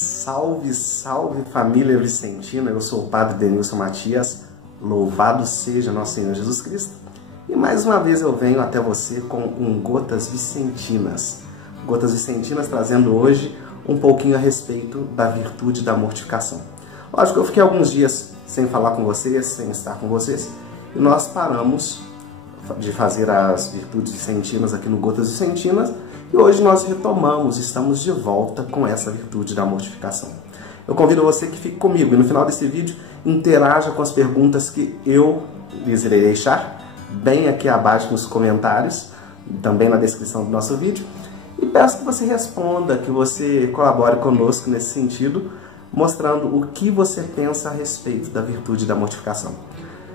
Salve, salve família vicentina, eu sou o Padre Denilson Matias, louvado seja nosso Senhor Jesus Cristo. E mais uma vez eu venho até você com um Gotas Vicentinas. Gotas Vicentinas trazendo hoje um pouquinho a respeito da virtude da mortificação. Lógico que eu fiquei alguns dias sem falar com vocês, sem estar com vocês, e nós paramos de fazer as virtudes vicentinas aqui no Gotas Vicentinas, e hoje nós retomamos, estamos de volta com essa virtude da mortificação. Eu convido você que fique comigo e no final desse vídeo interaja com as perguntas que eu lhes irei deixar bem aqui abaixo nos comentários, também na descrição do nosso vídeo, e peço que você responda, que você colabore conosco nesse sentido, mostrando o que você pensa a respeito da virtude da mortificação.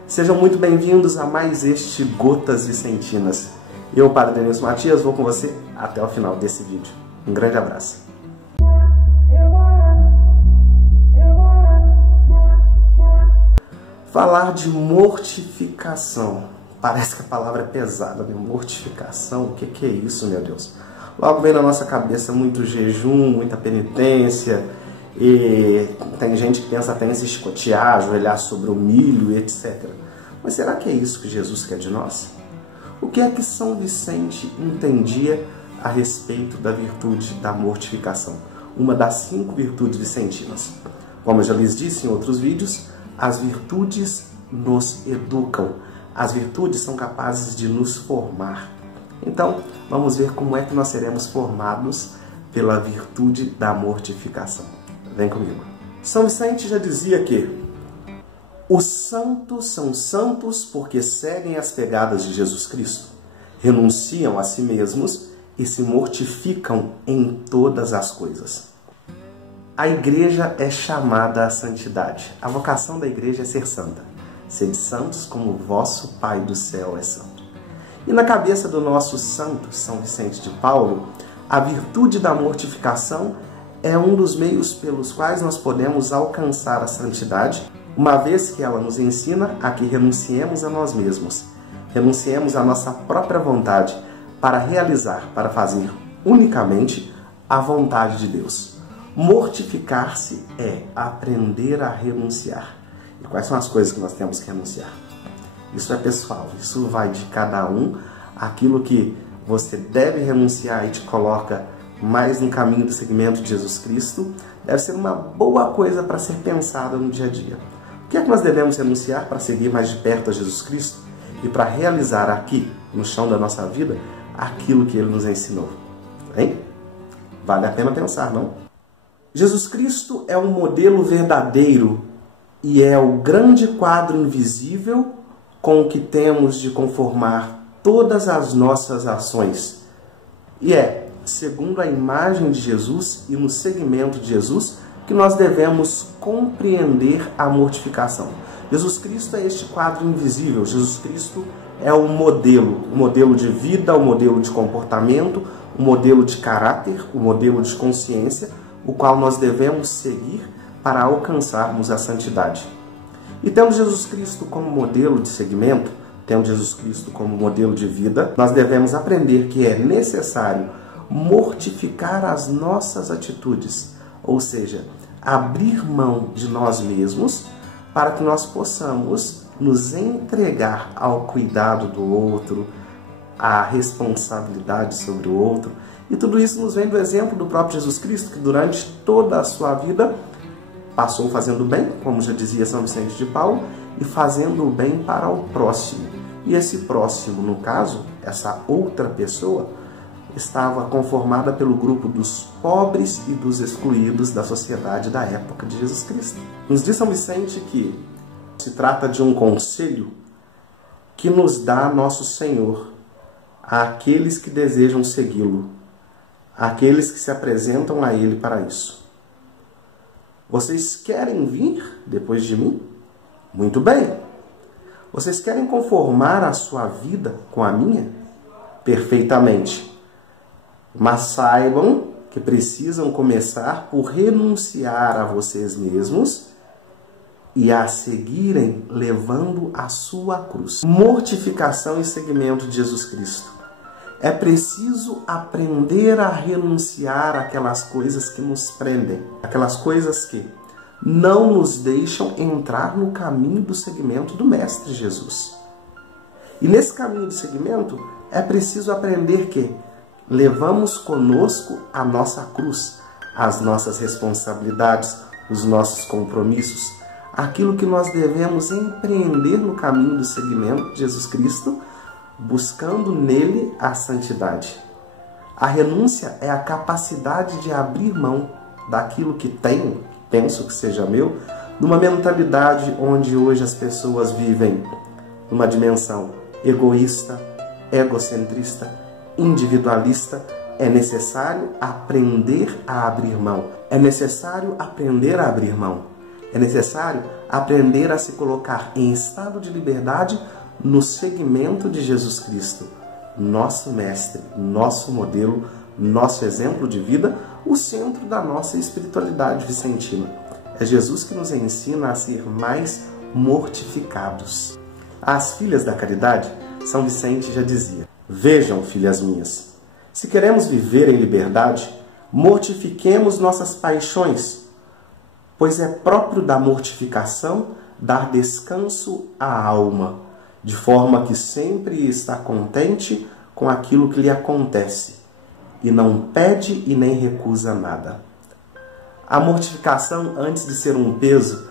Sejam muito bem-vindos a mais este Gotas Vicentinas. Eu, Padre Denilson Matias, vou com você até o final desse vídeo. Um grande abraço. Falar de mortificação. Parece que a palavra é pesada, né? Mortificação, o que é isso, meu Deus? Logo vem na nossa cabeça muito jejum, muita penitência, e tem gente que pensa até em se chicotear, ajoelhar sobre o milho, etc. Mas será que é isso que Jesus quer de nós? O que é que São Vicente entendia a respeito da virtude da mortificação? Uma das 5 virtudes vicentinas. Como eu já lhes disse em outros vídeos, as virtudes nos educam. As virtudes são capazes de nos formar. Então, vamos ver como é que nós seremos formados pela virtude da mortificação. Vem comigo. São Vicente já dizia que os santos são santos porque seguem as pegadas de Jesus Cristo, renunciam a si mesmos e se mortificam em todas as coisas. A igreja é chamada à santidade. A vocação da igreja é ser santa. Sede santos como o vosso Pai do céu é santo. E na cabeça do nosso santo, São Vicente de Paulo, a virtude da mortificação é um dos meios pelos quais nós podemos alcançar a santidade, uma vez que ela nos ensina a que renunciemos a nós mesmos, renunciemos à nossa própria vontade para realizar, para fazer unicamente a vontade de Deus. Mortificar-se é aprender a renunciar. E quais são as coisas que nós temos que renunciar? Isso é pessoal, isso vai de cada um. Aquilo que você deve renunciar e te coloca mais no caminho do seguimento de Jesus Cristo deve ser uma boa coisa para ser pensada no dia a dia. O que é que nós devemos renunciar para seguir mais de perto a Jesus Cristo e para realizar aqui, no chão da nossa vida, aquilo que Ele nos ensinou? Hein? Vale a pena pensar, não? Jesus Cristo é um modelo verdadeiro e é o grande quadro invisível com o que temos de conformar todas as nossas ações. E é, segundo a imagem de Jesus e no seguimento de Jesus, que nós devemos compreender a mortificação. Jesus Cristo é este quadro invisível. Jesus Cristo é o modelo de vida, o modelo de comportamento, o modelo de caráter, o modelo de consciência, o qual nós devemos seguir para alcançarmos a santidade. E tendo Jesus Cristo como modelo de seguimento, tendo Jesus Cristo como modelo de vida, nós devemos aprender que é necessário mortificar as nossas atitudes, ou seja, abrir mão de nós mesmos para que nós possamos nos entregar ao cuidado do outro, à responsabilidade sobre o outro. E tudo isso nos vem do exemplo do próprio Jesus Cristo, que durante toda a sua vida passou fazendo bem, como já dizia São Vicente de Paulo, e fazendo o bem para o próximo. E esse próximo, no caso, essa outra pessoa, estava conformada pelo grupo dos pobres e dos excluídos da sociedade da época de Jesus Cristo. Nos diz São Vicente que se trata de um conselho que nos dá nosso Senhor àqueles que desejam segui-lo, àqueles que se apresentam a Ele para isso. Vocês querem vir depois de mim? Muito bem. Vocês querem conformar a sua vida com a minha? Perfeitamente. Mas saibam que precisam começar por renunciar a vocês mesmos e a seguirem levando a sua cruz. Mortificação e seguimento de Jesus Cristo É preciso aprender a renunciar àquelas coisas que nos prendem, aquelas coisas que não nos deixam entrar no caminho do seguimento do Mestre Jesus. E nesse caminho do seguimento, é preciso aprender que levamos conosco a nossa cruz, as nossas responsabilidades, os nossos compromissos, aquilo que nós devemos empreender no caminho do seguimento de Jesus Cristo, buscando nele a santidade. A renúncia é a capacidade de abrir mão daquilo que tenho, penso que seja meu, numa mentalidade onde hoje as pessoas vivem numa dimensão egoísta, egocentrista, individualista. É necessário aprender a abrir mão. É necessário aprender a abrir mão. É necessário aprender a se colocar em estado de liberdade no seguimento de Jesus Cristo, nosso mestre, nosso modelo, nosso exemplo de vida, o centro da nossa espiritualidade vicentina. É Jesus que nos ensina a ser mais mortificados. As filhas da caridade, São Vicente já dizia: vejam, filhas minhas, se queremos viver em liberdade, mortifiquemos nossas paixões, pois é próprio da mortificação dar descanso à alma, de forma que sempre está contente com aquilo que lhe acontece, e não pede e nem recusa nada. A mortificação, antes de ser um peso,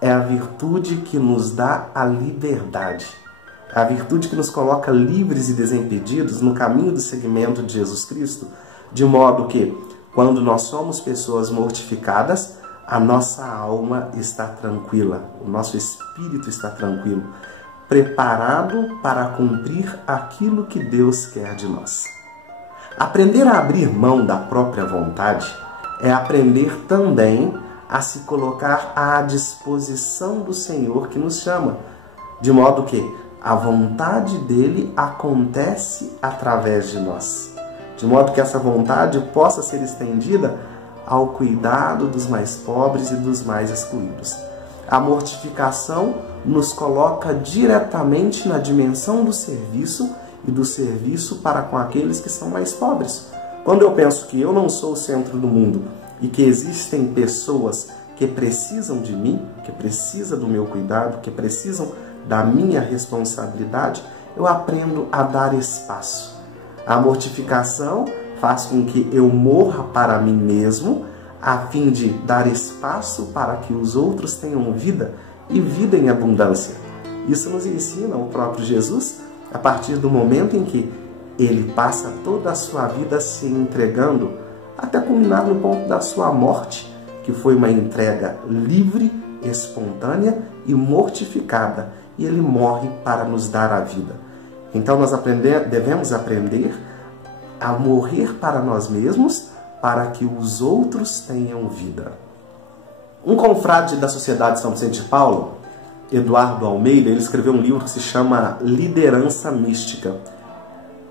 é a virtude que nos dá a liberdade. É a virtude que nos coloca livres e desimpedidos no caminho do seguimento de Jesus Cristo, de modo que, quando nós somos pessoas mortificadas, a nossa alma está tranquila, o nosso espírito está tranquilo, preparado para cumprir aquilo que Deus quer de nós. Aprender a abrir mão da própria vontade é aprender também a se colocar à disposição do Senhor que nos chama, de modo que a vontade dele acontece através de nós, de modo que essa vontade possa ser estendida ao cuidado dos mais pobres e dos mais excluídos. A mortificação nos coloca diretamente na dimensão do serviço e do serviço para com aqueles que são mais pobres. Quando eu penso que eu não sou o centro do mundo e que existem pessoas que precisam de mim, que precisam do meu cuidado, que precisam da minha responsabilidade, eu aprendo a dar espaço. A mortificação faz com que eu morra para mim mesmo, a fim de dar espaço para que os outros tenham vida e vida em abundância. Isso nos ensina o próprio Jesus a partir do momento em que ele passa toda a sua vida se entregando, até culminar no ponto da sua morte, que foi uma entrega livre, espontânea e mortificada, e ele morre para nos dar a vida. Então nós devemos aprender a morrer para nós mesmos, para que os outros tenham vida. Um confrade da Sociedade São Vicente de Paulo, Eduardo Almeida, ele escreveu um livro que se chama Liderança Mística.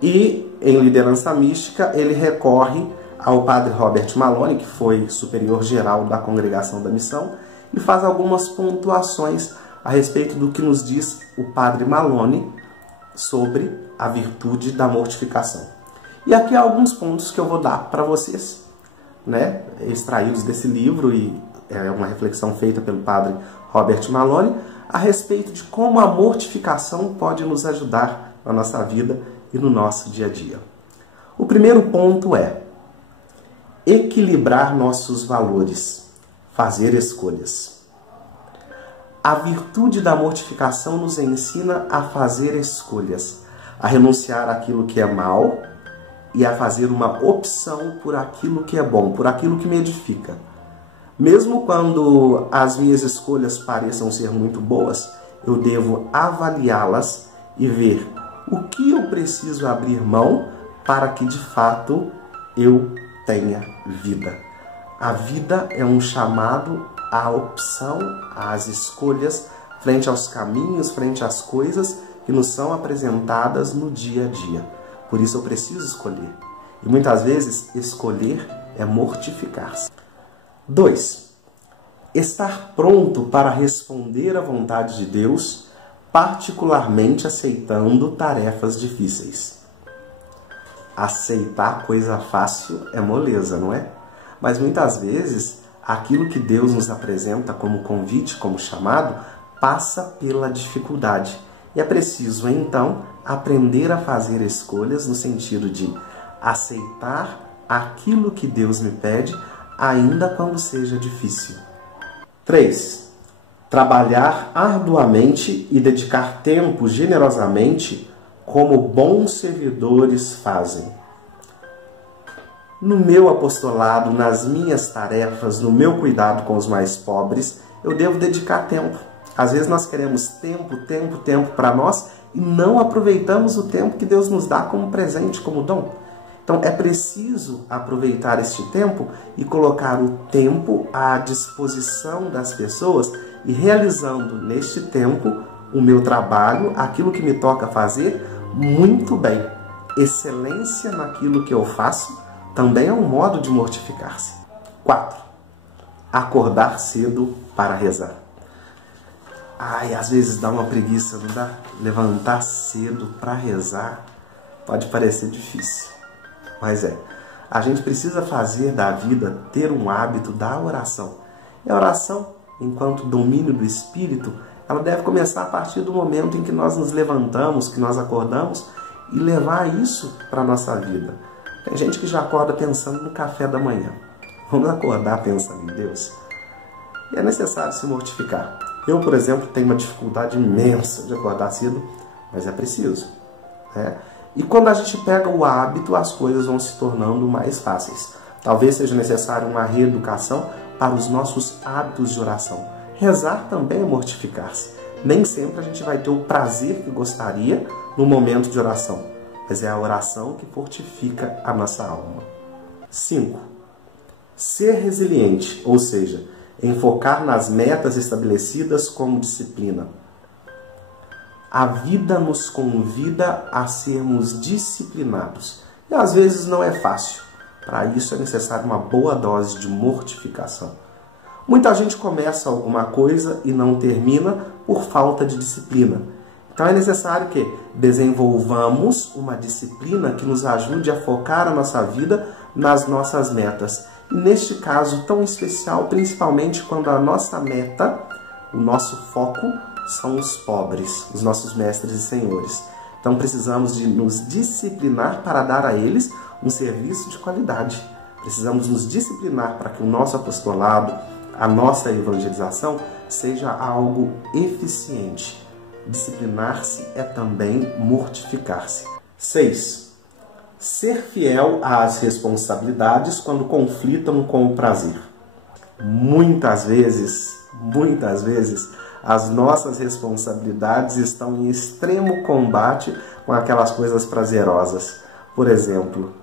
E em Liderança Mística ele recorre ao padre Robert Malone, que foi superior geral da Congregação da Missão, e faz algumas pontuações a respeito do que nos diz o padre Malone sobre a virtude da mortificação. E aqui há alguns pontos que eu vou dar para vocês, né, extraídos desse livro, e é uma reflexão feita pelo padre Robert Malone, a respeito de como a mortificação pode nos ajudar na nossa vida e no nosso dia a dia. O primeiro ponto é equilibrar nossos valores, fazer escolhas. A virtude da mortificação nos ensina a fazer escolhas, a renunciar àquilo que é mal e a fazer uma opção por aquilo que é bom, por aquilo que me edifica. Mesmo quando as minhas escolhas pareçam ser muito boas, eu devo avaliá-las e ver o que eu preciso abrir mão para que de fato eu tenha vida. A vida é um chamado à opção, às escolhas, frente aos caminhos, frente às coisas que nos são apresentadas no dia a dia. Por isso eu preciso escolher. E muitas vezes escolher é mortificar-se. 2. Estar pronto para responder à vontade de Deus, particularmente aceitando tarefas difíceis. aceitar coisa fácil é moleza, não é? Mas muitas vezes aquilo que Deus nos apresenta como convite, como chamado, passa pela dificuldade. E é preciso, então, aprender a fazer escolhas no sentido de aceitar aquilo que Deus me pede, ainda quando seja difícil. 3. Trabalhar arduamente e dedicar tempo generosamente, como bons servidores fazem. No meu apostolado, nas minhas tarefas, no meu cuidado com os mais pobres, eu devo dedicar tempo. Às vezes nós queremos tempo para nós e não aproveitamos o tempo que Deus nos dá como presente, como dom. Então é preciso aproveitar este tempo e colocar o tempo à disposição das pessoas e realizando neste tempo o meu trabalho, aquilo que me toca fazer, muito bem. Excelência naquilo que eu faço também é um modo de mortificar-se. 4. Acordar cedo para rezar. Ai, às vezes dá uma preguiça, não dá? Levantar cedo para rezar pode parecer difícil, mas é. A gente precisa fazer da vida, ter um hábito da oração. E a oração, enquanto domínio do Espírito, ela deve começar a partir do momento em que nós nos levantamos, que nós acordamos, e levar isso para a nossa vida. Tem gente que já acorda pensando no café da manhã. Vamos acordar pensando em Deus? E é necessário se mortificar. Eu, por exemplo, tenho uma dificuldade imensa de acordar cedo, mas é preciso, né? E quando a gente pega o hábito, as coisas vão se tornando mais fáceis. Talvez seja necessário uma reeducação para os nossos hábitos de oração. Rezar também é mortificar-se. Nem sempre a gente vai ter o prazer que gostaria no momento de oração, mas é a oração que fortifica a nossa alma. 5. Ser resiliente, ou seja, enfocar nas metas estabelecidas como disciplina. A vida nos convida a sermos disciplinados. E às vezes não é fácil. Para isso é necessário uma boa dose de mortificação. Muita gente começa alguma coisa e não termina por falta de disciplina. Então é necessário que desenvolvamos uma disciplina que nos ajude a focar a nossa vida nas nossas metas. E neste caso tão especial, principalmente quando a nossa meta, o nosso foco, são os pobres, os nossos mestres e senhores. Então precisamos de nos disciplinar para dar a eles um serviço de qualidade. Precisamos nos disciplinar para que o nosso apostolado, a nossa evangelização, seja algo eficiente. Disciplinar-se é também mortificar-se. 6. Ser fiel às responsabilidades quando conflitam com o prazer. Muitas vezes, as nossas responsabilidades estão em extremo combate com aquelas coisas prazerosas. Por exemplo,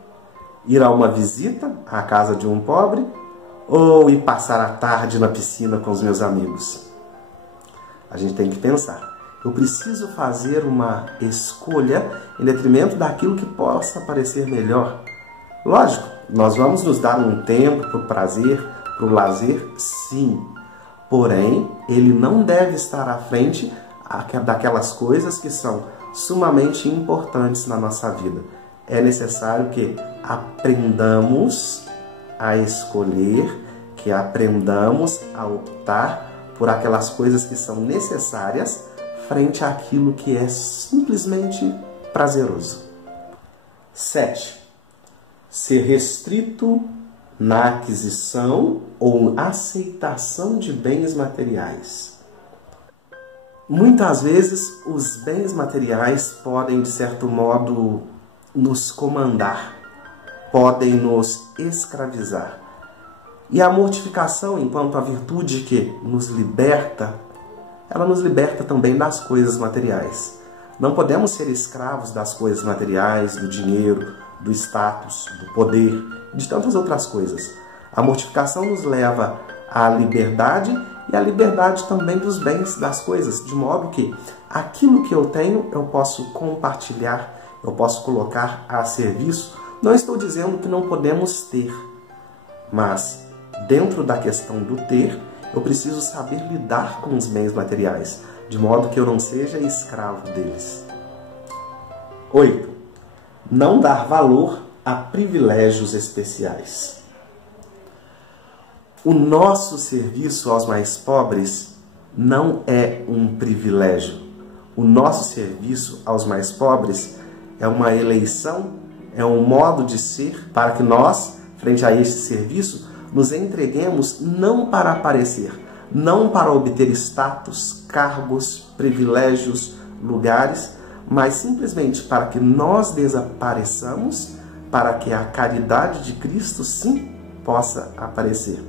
ir a uma visita à casa de um pobre ou ir passar a tarde na piscina com os meus amigos. A gente tem que pensar. Eu preciso fazer uma escolha em detrimento daquilo que possa parecer melhor. Lógico, nós vamos nos dar um tempo para o prazer, para o lazer, sim. Porém, ele não deve estar à frente daquelas coisas que são sumamente importantes na nossa vida. É necessário que aprendamos a escolher, que aprendamos a optar por aquelas coisas que são necessárias frente àquilo que é simplesmente prazeroso. 7. Ser restrito na aquisição ou aceitação de bens materiais. Muitas vezes os bens materiais podem, de certo modo, nos comandar, podem nos escravizar. E a mortificação, enquanto a virtude que nos liberta, ela nos liberta também das coisas materiais. Não podemos ser escravos das coisas materiais, do dinheiro, do status, do poder, de tantas outras coisas. A mortificação nos leva à liberdade e à liberdade também dos bens, das coisas, de modo que aquilo que eu tenho eu posso compartilhar, eu posso colocar a serviço. Não estou dizendo que não podemos ter, mas dentro da questão do ter, eu preciso saber lidar com os bens materiais, de modo que eu não seja escravo deles. 8. Não dar valor a privilégios especiais. O nosso serviço aos mais pobres não é um privilégio. O nosso serviço aos mais pobres é uma eleição, é um modo de ser para que nós, frente a este serviço, nos entreguemos não para aparecer, não para obter status, cargos, privilégios, lugares, mas simplesmente para que nós desapareçamos, para que a caridade de Cristo sim possa aparecer,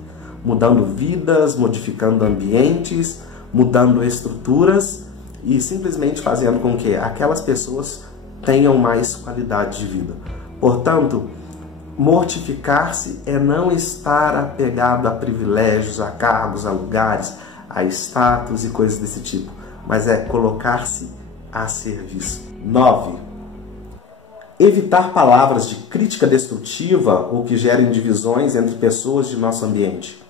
mudando vidas, modificando ambientes, mudando estruturas e simplesmente fazendo com que aquelas pessoas tenham mais qualidade de vida. Portanto, mortificar-se é não estar apegado a privilégios, a cargos, a lugares, a status e coisas desse tipo, mas é colocar-se a serviço. 9. Evitar palavras de crítica destrutiva ou que gerem divisões entre pessoas de nosso ambiente.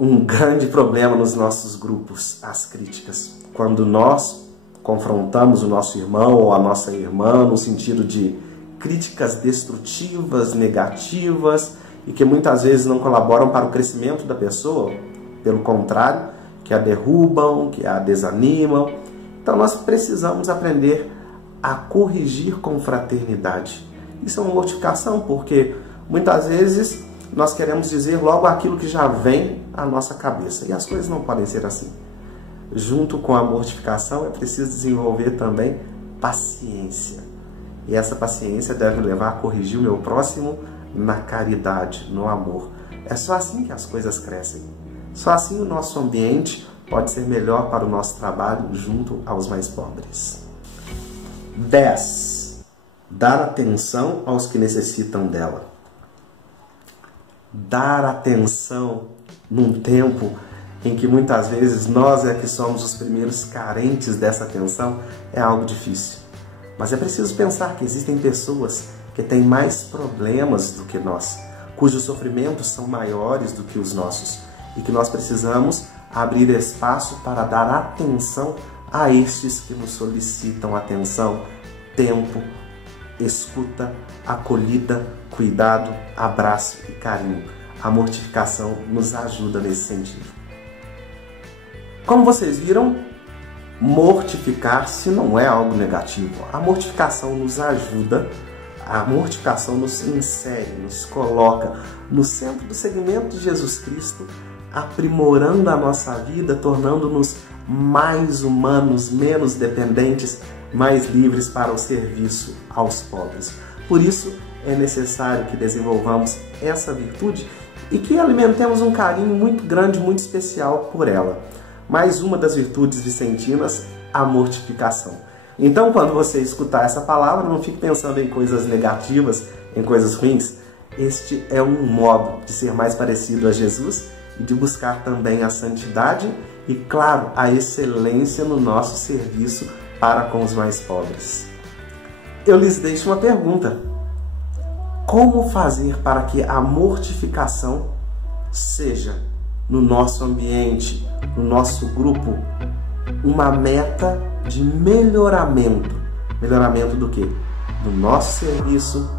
Um grande problema nos nossos grupos, as críticas. Quando nós confrontamos o nosso irmão ou a nossa irmã no sentido de críticas destrutivas, negativas e que muitas vezes não colaboram para o crescimento da pessoa, pelo contrário, que a derrubam, que a desanimam. Então nós precisamos aprender a corrigir com fraternidade. Isso é uma mortificação, porque muitas vezes nós queremos dizer logo aquilo que já vem à nossa cabeça, e as coisas não podem ser assim. Junto com a mortificação é preciso desenvolver também paciência. E essa paciência deve levar a corrigir o meu próximo na caridade, no amor. É só assim que as coisas crescem. Só assim o nosso ambiente pode ser melhor para o nosso trabalho junto aos mais pobres. 10. Dar atenção aos que necessitam dela. Dar atenção num tempo em que muitas vezes nós é que somos os primeiros carentes dessa atenção é algo difícil. Mas é preciso pensar que existem pessoas que têm mais problemas do que nós, cujos sofrimentos são maiores do que os nossos, e que nós precisamos abrir espaço para dar atenção a estes que nos solicitam atenção, tempo, escuta, acolhida, cuidado, abraço e carinho. A mortificação nos ajuda nesse sentido. Como vocês viram, mortificar-se não é algo negativo. A mortificação nos ajuda, a mortificação nos insere, nos coloca no centro do segmento de Jesus Cristo, aprimorando a nossa vida, tornando-nos mais humanos, menos dependentes, mais livres para o serviço aos pobres. Por isso, é necessário que desenvolvamos essa virtude e que alimentemos um carinho muito grande, muito especial por ela. Mais uma das virtudes vicentinas, a mortificação. Então, quando você escutar essa palavra, não fique pensando em coisas negativas, em coisas ruins. Este é um modo de ser mais parecido a Jesus e de buscar também a santidade e, claro, a excelência no nosso serviço para com os mais pobres. Eu lhes deixo uma pergunta. Como fazer para que a mortificação seja, no nosso ambiente, no nosso grupo, uma meta de melhoramento? Melhoramento do quê? Do nosso serviço,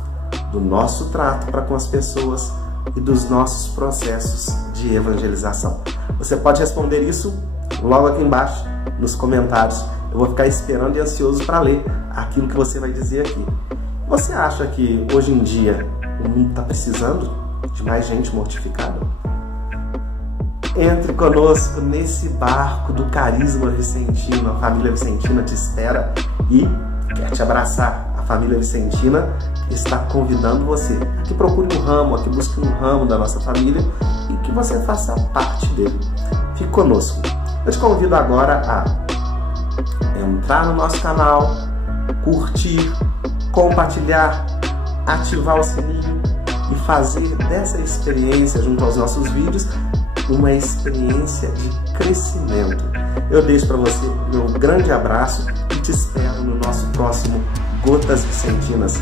do nosso trato para com as pessoas e dos nossos processos de evangelização. Você pode responder isso logo aqui embaixo, nos comentários. Eu vou ficar esperando e ansioso para ler aquilo que você vai dizer aqui. Você acha que hoje em dia o mundo está precisando de mais gente mortificada? Entre conosco nesse barco do carisma vicentino. A família vicentina te espera e quer te abraçar. A família vicentina está convidando você a que procure um ramo, a que busque um ramo da nossa família e que você faça parte dele. Fique conosco. Eu te convido agora a entrar no nosso canal, curtir, compartilhar, ativar o sininho e fazer dessa experiência junto aos nossos vídeos uma experiência de crescimento. Eu deixo para você meu grande abraço e te espero no nosso próximo Gotas Vicentinas.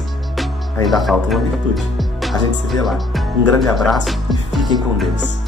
Ainda falta uma virtude. A gente se vê lá. Um grande abraço e fiquem com Deus.